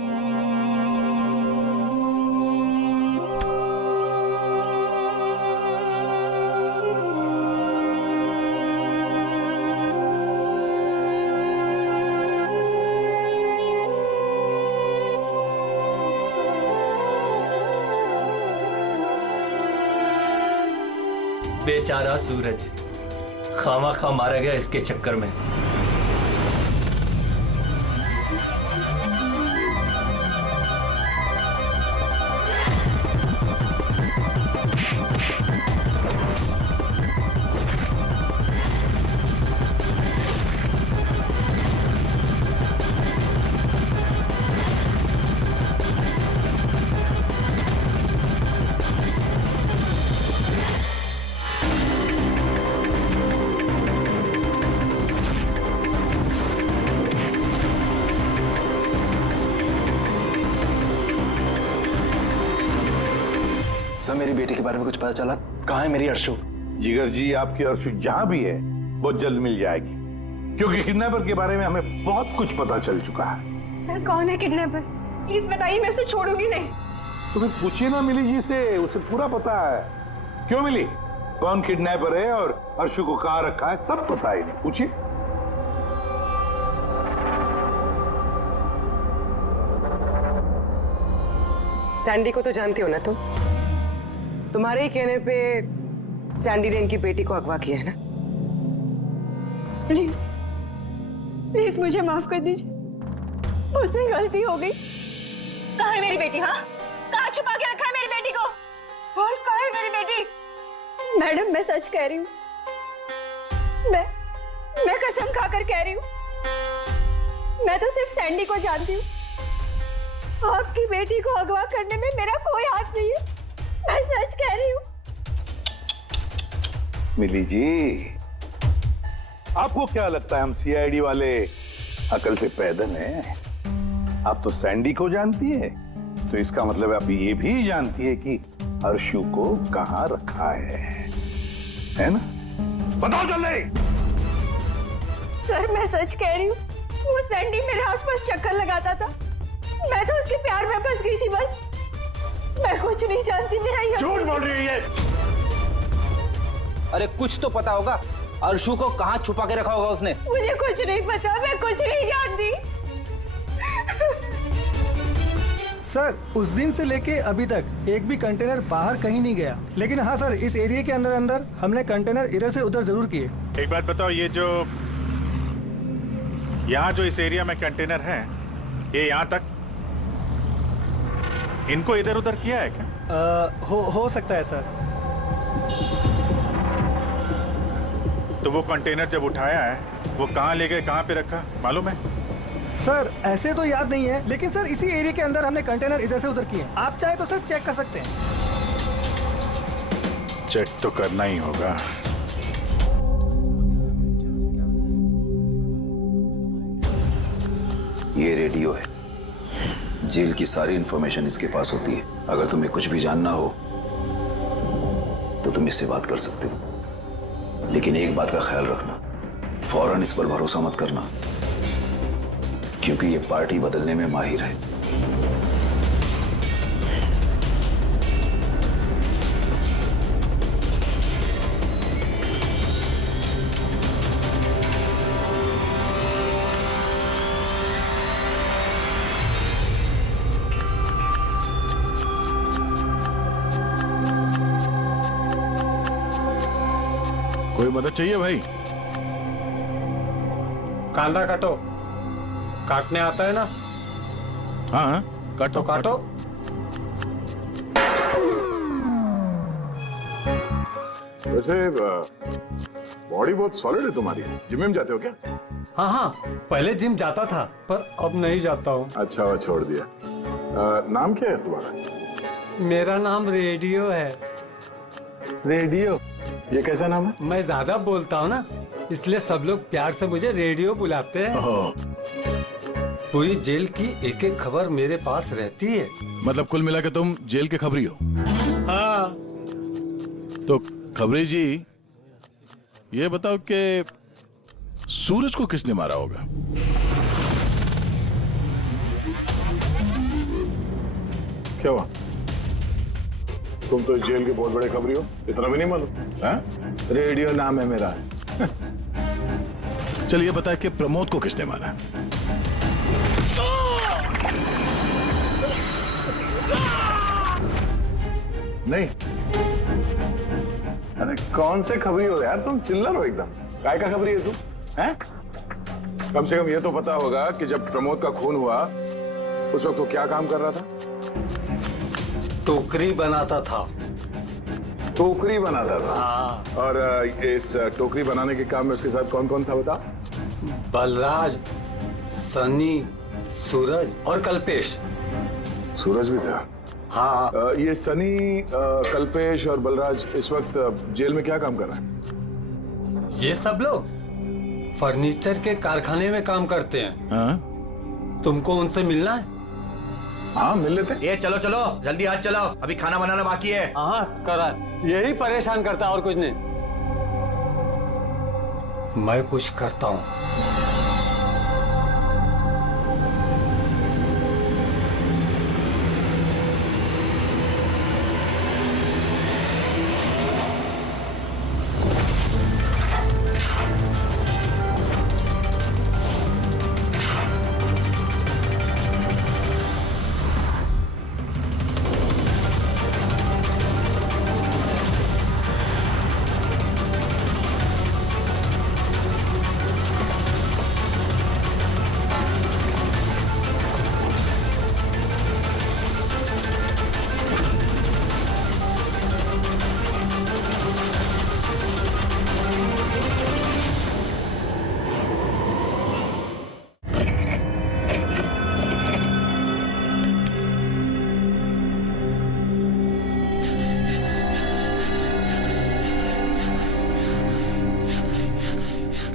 बेचारा सूरज खामा मारा गया इसके चक्कर में। सर, मेरी बेटी के बारे में कुछ पता चला? कहाँ है मेरी अर्शु? जिगर जी, आपकी अर्शु जहां भी है बहुत जल्द मिल जाएगी, क्योंकि किडनैपर के बारे में हमें बहुत कुछ पता चल चुका है। सर, कौन है किडनैपर? प्लीज बताइए, मैं उसे छोड़ूंगी नहीं। तुम्हें पूछिए ना मिली जी से, उसे पूरा पता है। क्यों मिली, कौन किडनैपर है और अर्शु को कहाँ रखा है, सब पता है। नहीं पूछिए। सैंडी को तो जानती हो ना तुम? तुम्हारे ही कहने पे सैंडी ने इनकी बेटी को अगवा किया है ना? प्लीज प्लीज मुझे माफ कर दीजिए, मुझसे गलती हो गई। कहाँ है मेरी बेटी? हाँ, कहाँ छुपा के रखा है मेरी बेटी को? और कहाँ है मेरी बेटी? मैडम मैं सच कह रही हूँ, मैं कसम खाकर कह रही हूँ, मैं तो सिर्फ सैंडी को जानती हूँ। आपकी बेटी को अगवा करने में मेरा कोई हाथ नहीं है, मैं सच कह रही हूँ। मिली जी, आपको क्या लगता है हम सीआईडी वाले अकल से पैदल हैं? आप तो सैंडी को जानती है, तो इसका मतलब आप ये भी जानती है कि अर्शु को कहां रखा है ना? बताओ जल्दी। सर मैं सच कह रही हूँ, वो सैंडी मेरे आसपास चक्कर लगाता था, मैं तो उसके प्यार में फंस गई थी बस। मैं कुछ नहीं जानती, मेरा ये झूठ बोल रही है। अरे कुछ तो पता होगा, अर्शु को कहाँ छुपा के रखा होगा उसने? मुझे कुछ नहीं पता, मैं कुछ नहीं जानती। सर उस दिन से लेके अभी तक एक भी कंटेनर बाहर कहीं नहीं गया, लेकिन हाँ सर इस एरिया के अंदर अंदर हमने कंटेनर इधर से उधर जरूर किए। एक बात बताओ, ये जो यहाँ जो इस एरिया में कंटेनर है, ये यहाँ तक इनको इधर उधर किया है क्या? हो सकता है सर। तो वो कंटेनर जब उठाया है वो कहाँ ले गए, कहाँ पे रखा मालूम है? सर ऐसे तो याद नहीं है, लेकिन सर इसी एरिया के अंदर हमने कंटेनर इधर से उधर किए। आप चाहे तो सर चेक कर सकते हैं। चेक तो करना ही होगा। ये रेडियो है, जेल की सारी इंफॉर्मेशन इसके पास होती है। अगर तुम्हें कुछ भी जानना हो तो तुम इससे बात कर सकते हो, लेकिन एक बात का ख्याल रखना, फौरन इस पर भरोसा मत करना, क्योंकि ये पार्टी बदलने में माहिर है। कोई मदद चाहिए भाई? कांदा काटो, काटने आता है ना? हाँ काटो काटो। वैसे बॉडी बहुत सॉलिड है तुम्हारी। जिम में जाते हो क्या? हाँ हाँ, पहले जिम जाता था पर अब नहीं जाता हूँ। अच्छा वो छोड़ दिया। नाम क्या है तुम्हारा? मेरा नाम रेडियो है। रेडियो? ये कैसा नाम है? मैं ज्यादा बोलता हूँ ना, इसलिए सब लोग प्यार से मुझे रेडियो बुलाते हैं। पूरी जेल की एक एक खबर मेरे पास रहती है। मतलब कुल मिला के तुम जेल के खबरी हो? हाँ। तो खबरी जी ये बताओ कि सूरज को किसने मारा होगा? क्या हुआ? तुम तो जेल के बहुत बड़े खबरी हो, इतना भी नहीं मालूम? रेडियो नाम है मेरा। चलिए बता कि प्रमोद को किसने मारा? नहीं। अरे कौन से खबरी हो यार तुम? चिल्लर हो एकदम। काय का खबरी है तू? हैं? कम से कम ये तो पता होगा कि जब प्रमोद का खून हुआ उस वक्त वो क्या काम कर रहा था? टोकरी बनाता था। टोकरी बनाता था? हाँ। और इस टोकरी बनाने के काम में उसके साथ कौन कौन था बता? बलराज, सनी, सूरज और कल्पेश। सूरज भी था? हाँ। ये सनी, कल्पेश और बलराज इस वक्त जेल में क्या काम कर रहे हैं? ये सब लोग फर्नीचर के कारखाने में काम करते हैं। हाँ? तुमको उनसे मिलना है? हाँ मिल लेते। ये चलो चलो जल्दी हाथ चलाओ, अभी खाना बनाना बाकी है। हाँ करा, यही परेशान करता है और कुछ नहीं। मैं कुछ करता हूँ।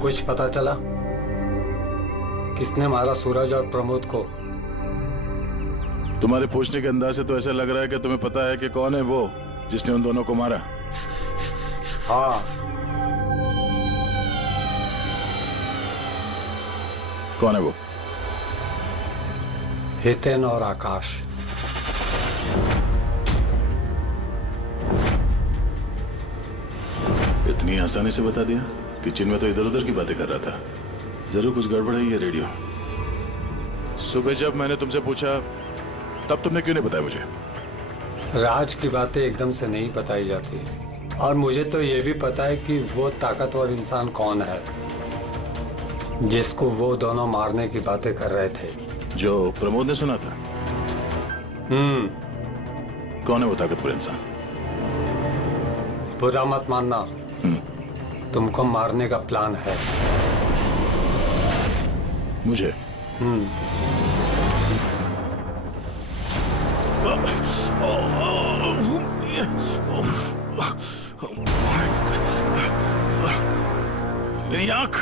कुछ पता चला किसने मारा सूरज और प्रमोद को? तुम्हारे पूछने के अंदाज से तो ऐसा लग रहा है कि तुम्हें पता है कि कौन है वो जिसने उन दोनों को मारा। हाँ। कौन है वो? हितेन और आकाश। इतनी आसानी से बता दिया कि चिन्मय तो इधर उधर की बातें कर रहा था। जरूर कुछ गड़बड़ है ये रेडियो। सुबह जब मैंने तुमसे पूछा तब तुमने क्यों नहीं बताया मुझे? राज की बातें एकदम से नहीं बताई जाती, और मुझे तो ये भी पता है कि वो ताकतवर इंसान कौन है जिसको वो दोनों मारने की बातें कर रहे थे। जो प्रमोद ने सुना था? कौन है वो ताकतवर इंसान? बुरा मत मानना, तुमको मारने का प्लान है। मुझे? मेरी आंख।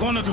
कौन है तू?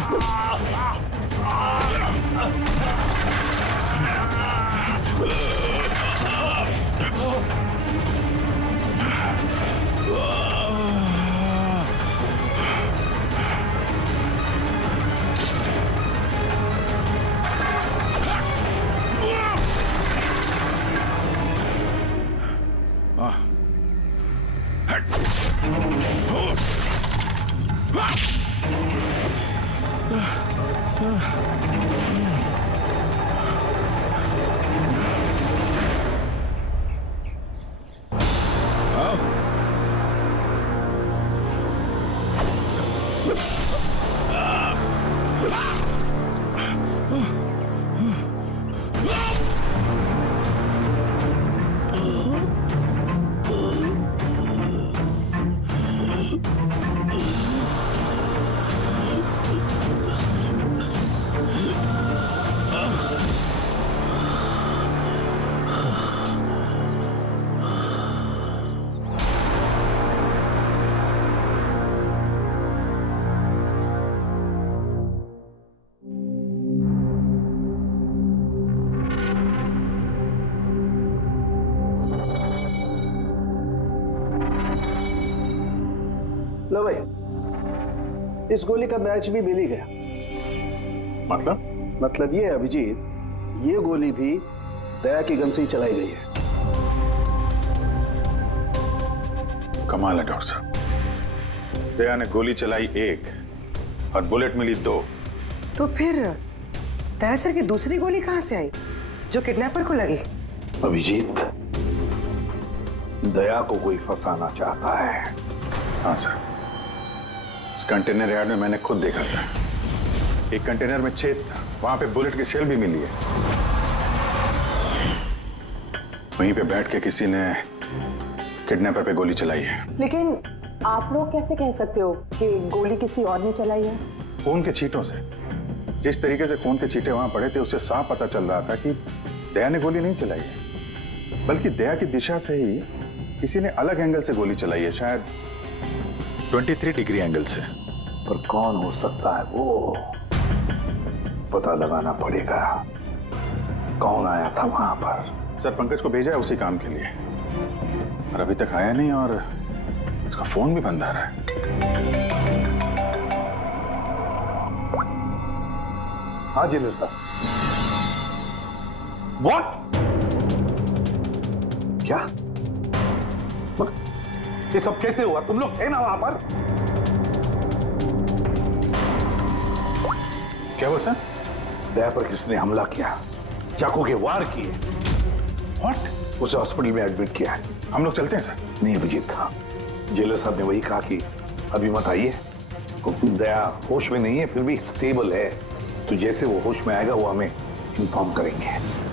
लो भाई, इस गोली का मैच भी मिल ही गया। मतलब ये अभिजीत, ये गोली भी दया की गन से ही चलाई गई है। कमाल है डॉक्टर साहब, दया ने गोली चलाई 1 और बुलेट मिली 2। तो फिर दया सर की दूसरी गोली कहां से आई जो किडनैपर को लगी? अभिजीत, दया को कोई फंसाना चाहता है। हाँ सर, इस कंटेनर यार्ड में मैंने खुद देखा सर। एक कंटेनर में छेद था, वहां पे बुलेट की शेल भी मिली है। वहीं पे बैठ के किसी ने किडनैपर पे गोली चलाई है। लेकिन आप लोग कैसे कह सकते हो कि गोली किसी और ने चलाई है? खून के छींटों से, जिस तरीके से खून के छींटे वहां पड़े थे उससे साफ पता चल रहा था कि दया ने गोली नहीं चलाई है, बल्कि दया की दिशा से ही किसी ने अलग एंगल से गोली चलाई है, शायद 23 डिग्री एंगल से। पर कौन हो सकता है वो, पता लगाना पड़ेगा। कौन आया था वहां पर? सर, पंकज को भेजा है उसी काम के लिए, और अभी तक आया नहीं, और उसका फोन भी बंद आ रहा है। हाँ जी सर। What? क्या? ये सब कैसे हुआ? तुम लोग थे ना वहां पर? क्या हुआ सर? दया पर किसने हमला किया, चाकू के वार किए। What? उसे हॉस्पिटल में एडमिट किया है। हम लोग चलते हैं सर। नहीं अभिजीत, हाँ, जेलर साहब ने वही कहा कि अभी मत आइए। दया होश में नहीं है, फिर भी स्टेबल है, तो जैसे वो होश में आएगा वो हमें इन्फॉर्म करेंगे।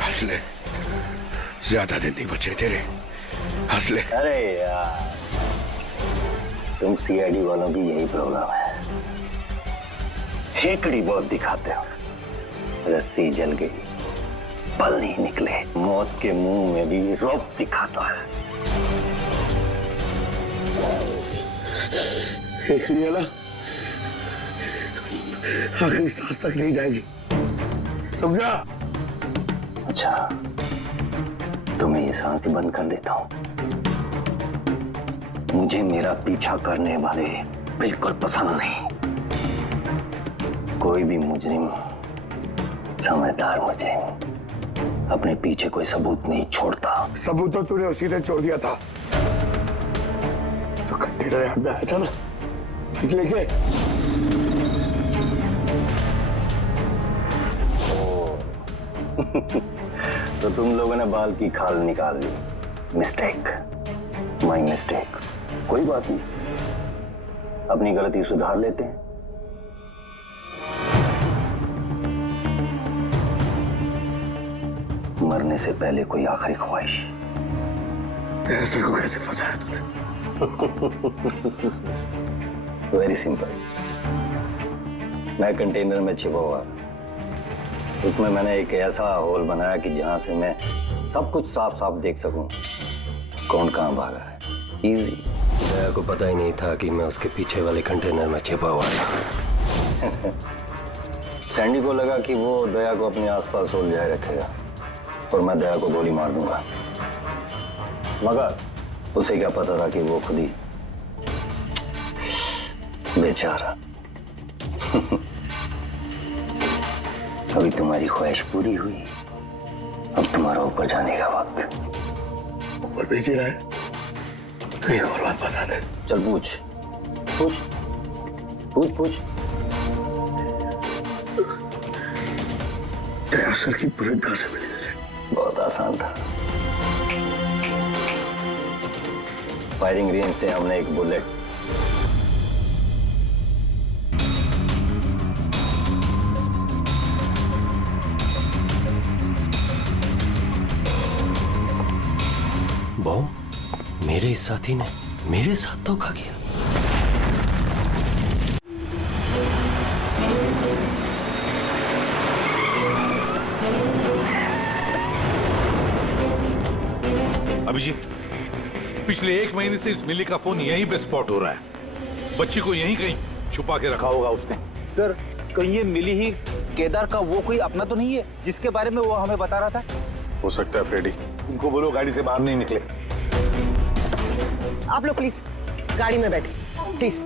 हंस ले, ज्यादा दिन नहीं बचे तेरे, हंस ले। अरे यार, तुम सीआईडी वालों की यही प्रॉब्लम है, हेकड़ी बहुत दिखाते हो। रस्सी जल गई, पल नहीं निकले, मौत के मुंह में भी रौब दिखाता है। हेकड़ी वाला आखिरी सांस तक नहीं जाएगी, समझा? अच्छा, तो मैं ये सांस बंद कर देता हूं। मुझे मेरा पीछा करने वाले बिल्कुल पसंद नहीं। कोई भी मुजरिम, समझदार मुजरिम अपने पीछे कोई सबूत नहीं छोड़ता। सबूत तो तूने उसी ने छोड़ दिया था जो कंटेनर यहाँ पे आया था ना, लेके। तो तुम लोगों ने बाल की खाल निकाल ली। Mistake, my mistake. कोई बात नहीं, अपनी गलती सुधार लेते हैं। मरने से पहले कोई आखिरी ख्वाहिश। तेरे सर को कैसे फंसाया तूने? Very simple. मैं कंटेनर में छिपा हुआ, उसमें मैंने एक ऐसा होल बनाया कि जहां से मैं सब कुछ साफ साफ देख सकूं, कौन कहां भागा है। इजी। दया को पता ही नहीं था कि मैं उसके पीछे वाले कंटेनर में छिपा हुआ था। सैंडी को लगा कि वो दया को अपने आसपास उलझाए रखेगा और मैं दया को गोली मार दूंगा, मगर उसे क्या पता था कि वो खुद ही बेचारा। अभी तुम्हारी ख्वाहिश पूरी हुई, अब तुम्हारा ऊपर जाने का वक्त। ऊपर भेज रहा है तो एक और बात बता दे। चल पूछ पूछ पूछ पूछ। दया सर की बुलेट कहां से मिली तुझे? बहुत आसान था। फायरिंग रेंज से हमने एक बुलेट बॉम्ब मेरे इस साथी ने मेरे साथ धोखा किया। अभिजीत, पिछले 1 महीने से इस मिली का फोन यहीं पे स्पॉट हो रहा है। बच्ची को यहीं कहीं छुपा के रखा होगा उसने। सर, कहीं ये मिली ही केदार का वो कोई अपना तो नहीं है जिसके बारे में वो हमें बता रहा था? हो सकता है फ्रेडी। उनको बोलो गाड़ी से बाहर नहीं निकले। आप लोग प्लीज गाड़ी में बैठे, प्लीज।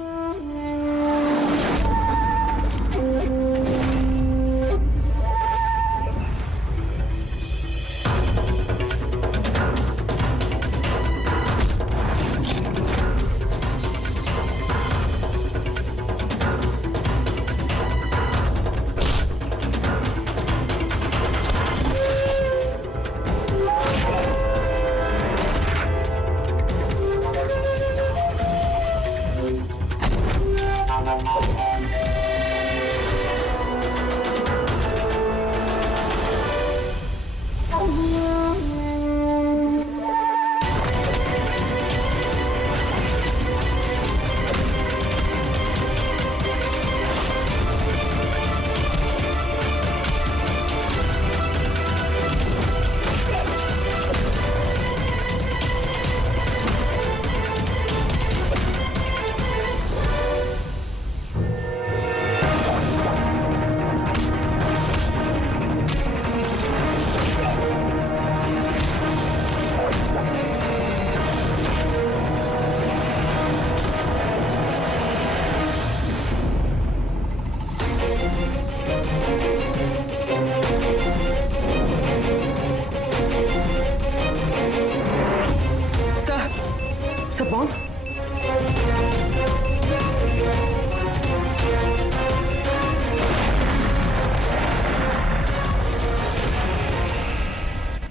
सब बॉम्ब?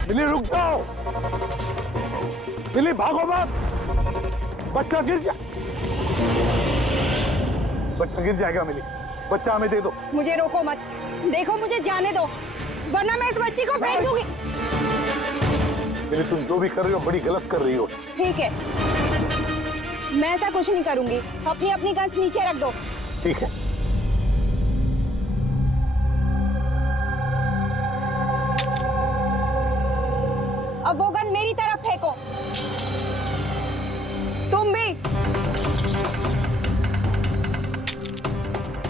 मिली रुक जाओ, मिली भागो मत, बच्चा गिर जाएगा मिली। बच्चा हमें दे दो। मुझे रोको मत, देखो मुझे जाने दो, वरना मैं इस बच्ची को फेंक दूंगी। मिली, तुम जो भी कर रही हो बड़ी गलत कर रही हो। ठीक है, मैं ऐसा कुछ नहीं करूंगी। अपनी अपनी गन्स नीचे रख दो। ठीक है। अब वो गन मेरी तरफ फेंको। तुम भी।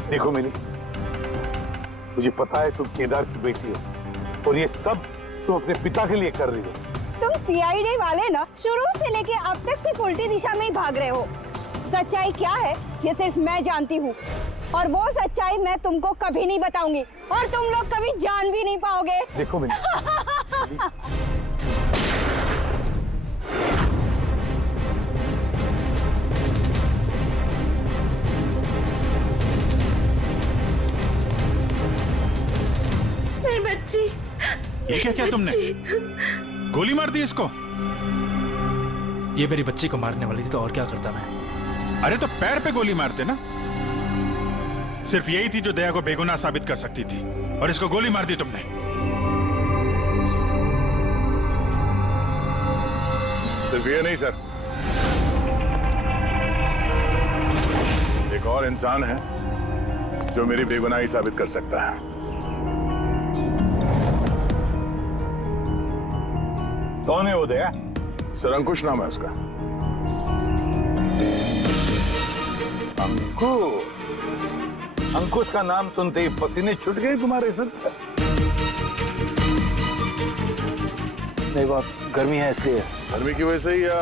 देखो मिली, मुझे पता है तुम केदार की बेटी हो और ये सब तुम अपने पिता के लिए कर रही हो। तुम सीआईडी वाले ना शुरू से लेके अब तक सिर्फ उल्टी दिशा में ही भाग रहे हो। सच्चाई क्या है ये सिर्फ मैं जानती हूँ, और वो सच्चाई मैं तुमको कभी नहीं बताऊंगी, और तुम लोग कभी जान भी नहीं पाओगे। देखो मिली, मेरी बच्ची। ये क्या किया तुमने? गोली मार दी इसको? ये मेरी बच्ची को मारने वाली थी तो और क्या करता मैं? अरे तो पैर पे गोली मारते ना। सिर्फ यही थी जो दया को बेगुनाह साबित कर सकती थी, और इसको गोली मार दी तुमने। सिर्फ ये नहीं सर, एक और इंसान है जो मेरी बेगुनाही साबित कर सकता है। कौन है वो दया? सर अंकुश नाम है उसका। अंकुश का नाम सुनते ही पसीने छूट गए तुम्हारे सर? नहीं बात, गर्मी है इसलिए। गर्मी की वजह से ही या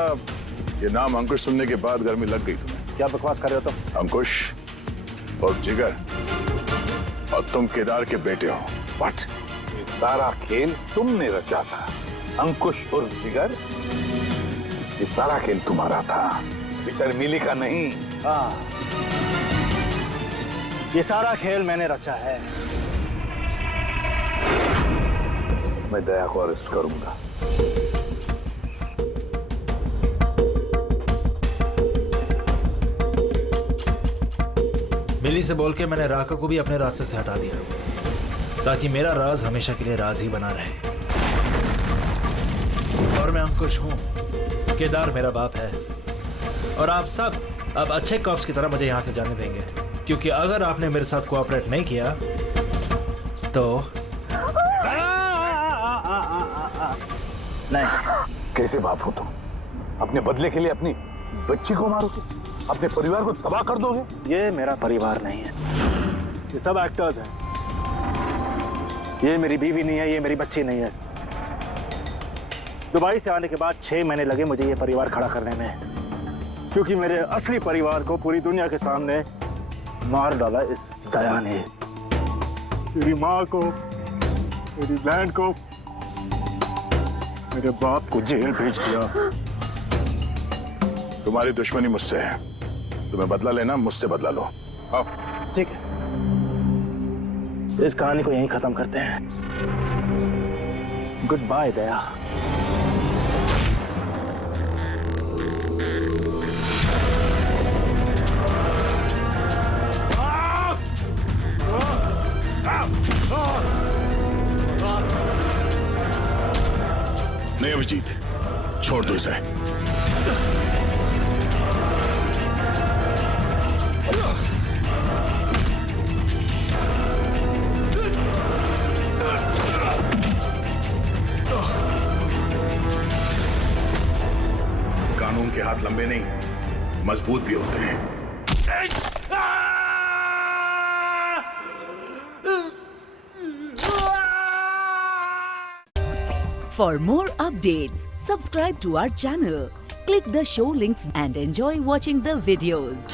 ये नाम अंकुश सुनने के बाद गर्मी लग गई तुम्हें? क्या बकवास कर रहे हो तुम? अंकुश और जिगर, और तुम केदार के बेटे हो। व्हाट? ये सारा खेल तुमने रचा था, अंकुश और जिगर? ये सारा खेल तुम्हारा था, बेचारी मिली का नहीं। हाँ, ये सारा खेल मैंने रचा है। मैं दया को अरेस्ट करूंगा। मिली से बोल के मैंने राका को भी अपने रास्ते से हटा दिया, ताकि मेरा राज हमेशा के लिए राज ही बना रहे। और मैं अंकुश हूं, केदार मेरा बाप है, और आप सब अब अच्छे कॉप्स की तरह मुझे यहां से जाने देंगे, क्योंकि अगर आपने मेरे साथ कोऑपरेट नहीं किया तो नहीं। कैसे बाप हो तुम? अपने बदले के लिए अपनी बच्ची को मारोगे, अपने परिवार को तबाह कर दोगे? ये मेरा परिवार नहीं है, ये सब एक्टर्स हैं। ये मेरी बीवी नहीं है, ये मेरी बच्ची नहीं है। दुबई से आने के बाद 6 महीने लगे मुझे ये परिवार खड़ा करने में, क्योंकि मेरे असली परिवार को पूरी दुनिया के सामने मार डाला इस दया ने। मेरी माँ को, मेरी बहन को, मेरे बाप को जेल भेज दिया। तुम्हारी दुश्मनी मुझसे है, तुम्हें बदला लेना, मुझसे बदला लो। आओ। ठीक है, इस कहानी को यहीं खत्म करते हैं। गुड बाय दया। नहीं अभिजीत, छोड़ दो इसे। कानून के हाथ लंबे नहीं, मजबूत भी होते हैं। For more updates, subscribe to our channel, click the show links and enjoy watching the videos.